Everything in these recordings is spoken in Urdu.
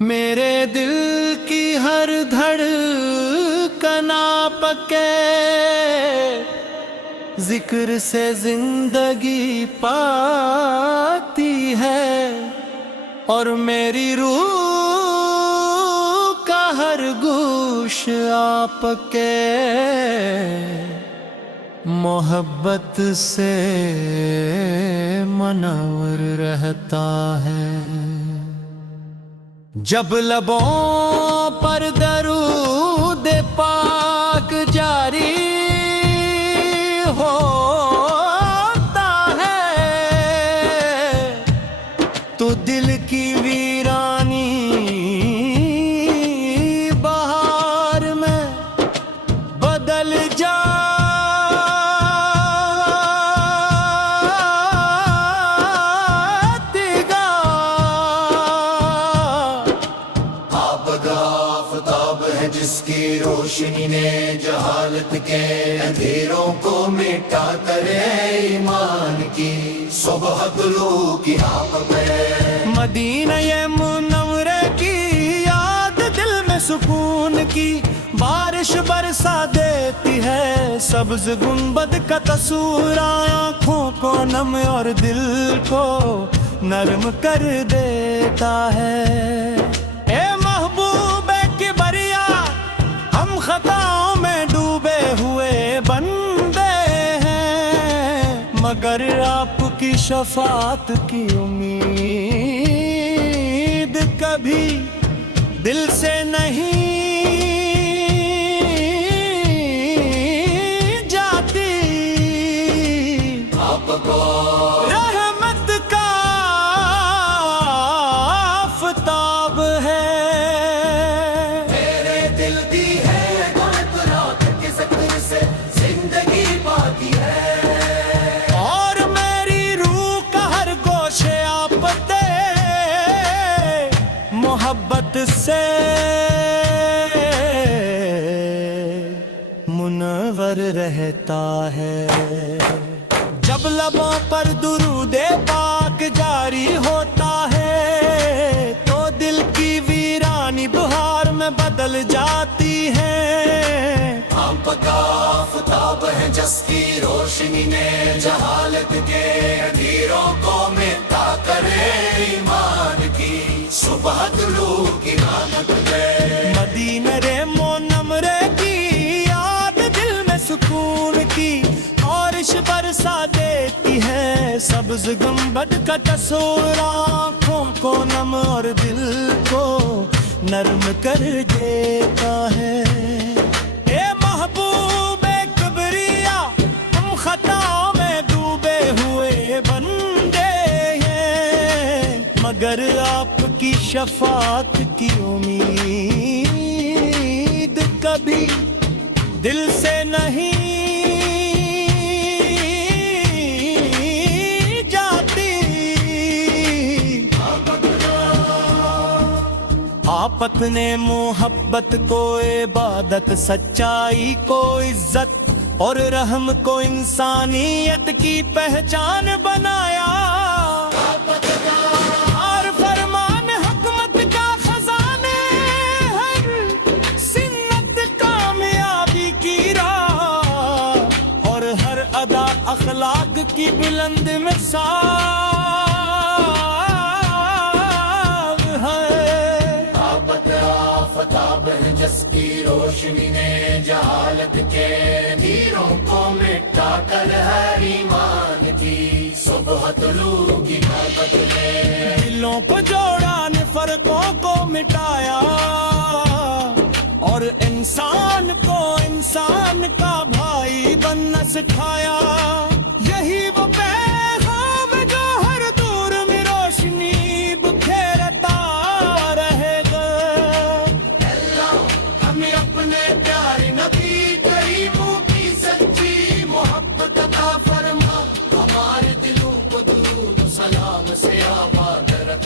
میرے دل کی ہر دھڑکن آپ کے ذکر سے زندگی پاتی ہے، اور میری روح کا ہر گوش آپ کے محبت سے منور رہتا ہے۔ جب لبوں پر درود پاک جاری ہوتا ہے تو دل کی ویرانی بہار میں بدل آفتاب ہے جس کی روشنی نے جہالت کے اندھیروں کو مٹا کر ایمان کی صبح طلوع کی آپ پہ۔ مدینہ منورہ کی یاد دل میں سکون کی بارش برسا دیتی ہے، سبز گنبد کا تصور آنکھوں کو نم اور دل کو نرم کر دیتا ہے۔ اے محبوب کبریا، ہم خطاؤں میں ڈوبے ہوئے بندے ہیں، مگر آپ کی شفاعت کی امید کبھی دل سے نہیں جاتی۔ آپ کو رحمت کا آفتاب ہے، میرے دل کی ہے رات کے ذکر سے زندگی پاتی ہے، اور میری روح کا ہر گوشے آپ دے محبت سے منور رہتا ہے۔ جب لبوں پر درود پاک جاری ہوتا ہے تو دل کی ویرانی بہار میں بدل جاتی ہے۔ آپ کا آفتاب ہے جس کی روشنی نے جہالت کے اندھیروں کو مٹا کر ایمان کی صبح طلوع کی رحمت ہے۔ مدینہ منورہ کی یاد دل میں سکون کی بارش برسا دیتی ہے، سبز گنبد کا تصور آنکھوں کو نم اور دل کو نرم کر دیتا ہے۔ اے محبوب کبریا، ہم خطاؤں میں ڈوبے ہوئے بندے ہیں، مگر آپ کی شفاعت کی امید کبھی دل سے نہیں جاتی۔ آپ اپنے محبت کو عبادت، سچائی کو عزت اور رحم کو انسانیت کی پہچان بنایا۔ اور فرمان حکمت کا خزانے ہر سنت کامیابی کی راہ، اور ہر ادا اخلاق کی بلند مثال ہے۔ آفتاب ہے جس کی روشنی نے جہالت کے اندھیروں کو مٹا کر ہر ایمان کی صبح طلوع کی رحمت ہے۔ دلوں کو جوڑا نے فرقوں کو مٹایا، اور انسان کو انسان کا بھائی بننا سکھایا۔ یہی وہ پیغام جو ہر دور میں روشنی بکھیرتا رہے گا۔ ہمیں اپنے پیارے نبی کریموں کی سچی محبت عطا فرما، ہمارے دلوں کو درود و سلام سے آباد رکھ۔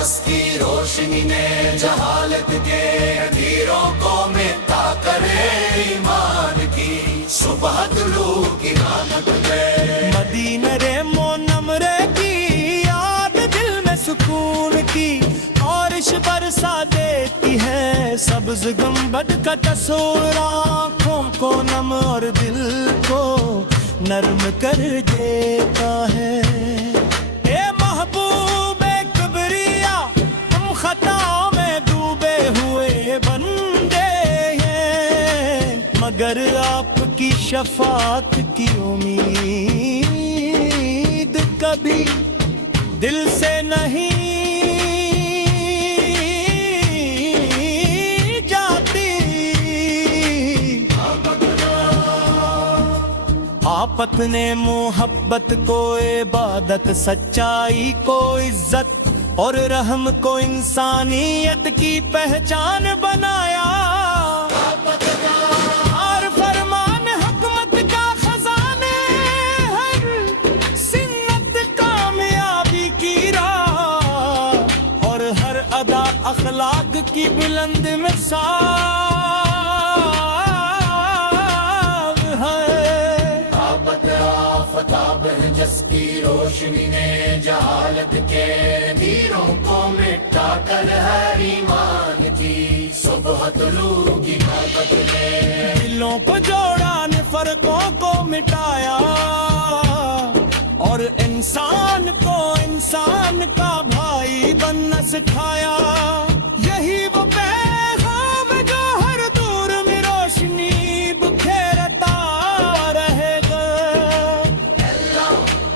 جس کی روشنی نے جہالت کے اندھیروں کو مٹا کرے ایمان کی صبح طلوع کی رحمت میں مدینہ رے منورے کی یاد دل میں سکون کی بارش برسا دیتی ہے سبز گنبد کا تصور آنکھوں کو نم اور دل کو نرم کر دیتا ہے اے محبوب کبریا ہم خطاؤں میں ڈوبے ہوئے بندے ہیں مگر آپ کی شفاعت کی امید کبھی دل سے نہیں آپ اپنے محبت کو عبادت سچائی کو عزت اور رحم کو انسانیت کی پہچان بنایا اور فرمان حکمت کا خزانے ہر سنت کامیابی کی راہ اور ہر ادا اخلاق کی بلند مثال جس کی روشنی نے جہالت کے اندھیروں کو مٹا کر ہے ایمان کی صبح طلوع کی رحمت نے دلوں کو جوڑا نے فرقوں کو مٹایا اور انسان کو انسان کا بھائی بننا سکھایا یہی وہ پیغام جو ہر دور میں روشنی بکھیرتا رہے گا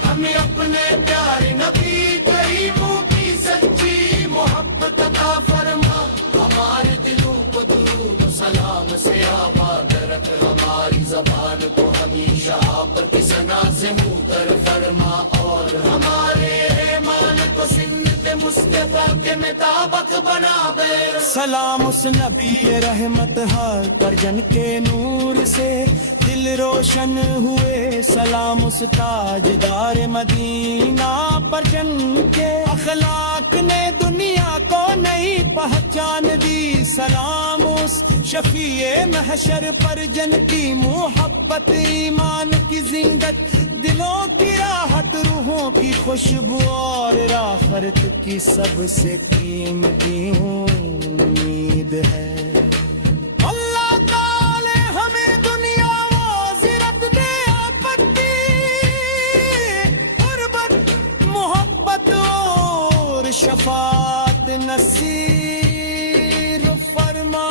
ہمیں اپنے پیارے نبی کریموں کی سچی محبت عطا فرما ہمارے دلوں کو درود و سلام سے آباد رکھ ہماری زبان کو ہمیشہ آپ کی ثنا سے منتر فرما اور ہمارے ایمان کو سنت مصطفیٰ کے مطابق بنا دے سلام اس نبی رحمت ہر پر جن کے نور سے دل روشن ہوئے سلام اس تاجدار مدینہ پر جن کے اخلاق نے دنیا کو نئی پہچان دی سلام اس شفیع محشر پر جن کی محبت ایمان کی زینت دلوں کی راحت روحوں کی خوشبو اور آخرت کی سب سے قیمتی امید ہے اللہ تعالی ہمیں دنیا وآخرت دے آپتی قربت محبت اور شفاعت نصیب فرما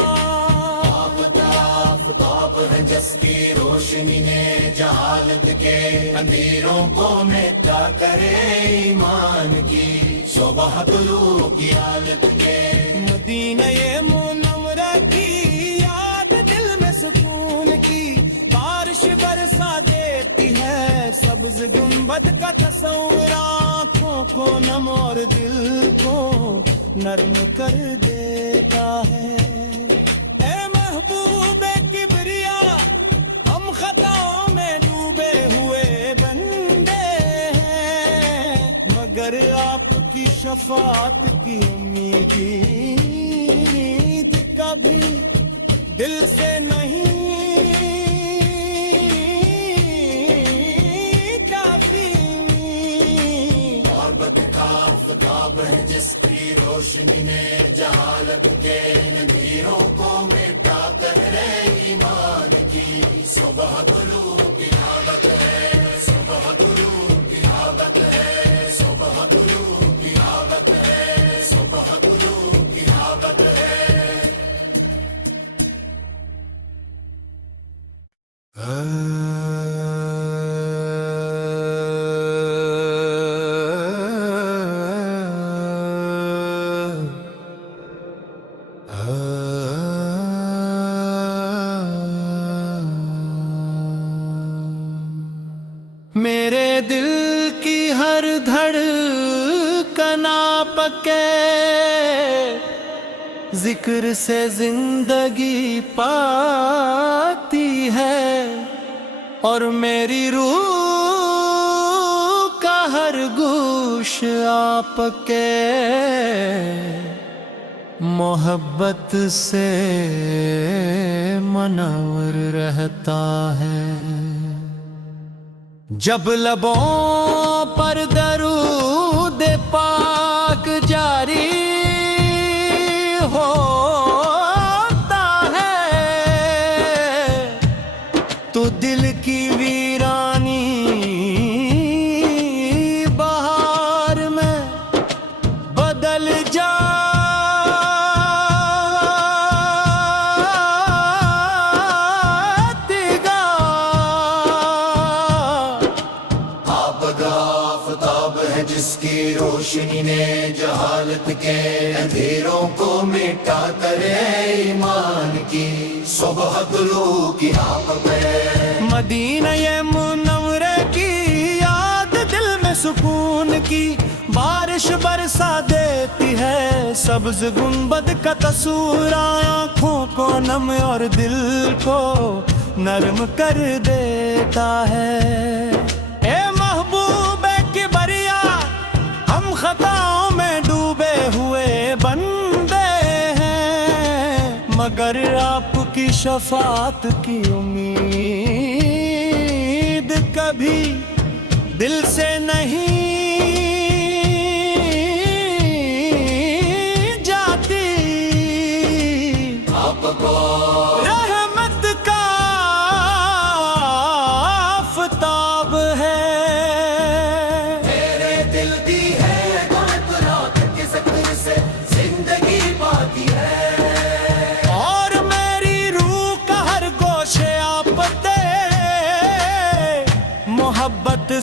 آفتاب ہے جس کی روشنی نے جہالت کے اندھیروں کو مٹا کرے ایمان کی صبح طلوع کی حالت کے مدینہ منورہ کی یاد دل میں سکون کی بارش برسا دیتی ہے سبز گنبد کا تصور آنکھوں کو نم اور دل کو نرم کر دیتا ہے اے محبوب کبریا ہم خطاؤں میں ڈوبے ہوئے بندے ہیں مگر آپ کی شفاعت کی امید کبھی دل سے نہیں کافی اور آفتاب ہے جس کی روشنی نے جہالت کے اندھیروں کو مٹا کر ہے ایمان کی صبح طلوع کی حالت ہے صبح طلوع کی حالت ہے صبح طلوع کی حالت ہے صبح طلوع کی حالت ہے میرے دل کی ہر دھڑکن پکے ذکر سے زندگی پاتی ہے اور میری روح کا ہر گوش آپ کے محبت سے منور رہتا ہے. جب لبوں پر درود پاک جاری ہوتا ہے تو دل کی ویرانی بہار میں بدل آفتاب ہے جس کی روشنی نے جہالت کے اندھیروں کو مٹا کر ایمان کی صبح طلوع کی آپ پہ. مدینہ منورہ کی یاد دل میں سکون کی بارش برسا دیتی ہے. سبز گنبد کا تصور آنکھوں کو نم اور دل کو نرم کر دیتا ہے. اے محبوب کبریا ہم خطاؤں میں ڈوبے ہوئے بندے ہیں مگر آپ کی شفاعت کی امید کبھی دل سے نہیں جاتی. آپ کو رحمت کا آفتاب ہے. میرے دل دی ہے رات کے ذکر سے زندگی پاتی ہے اور میری روح کا ہر گوشے آپ دے محبت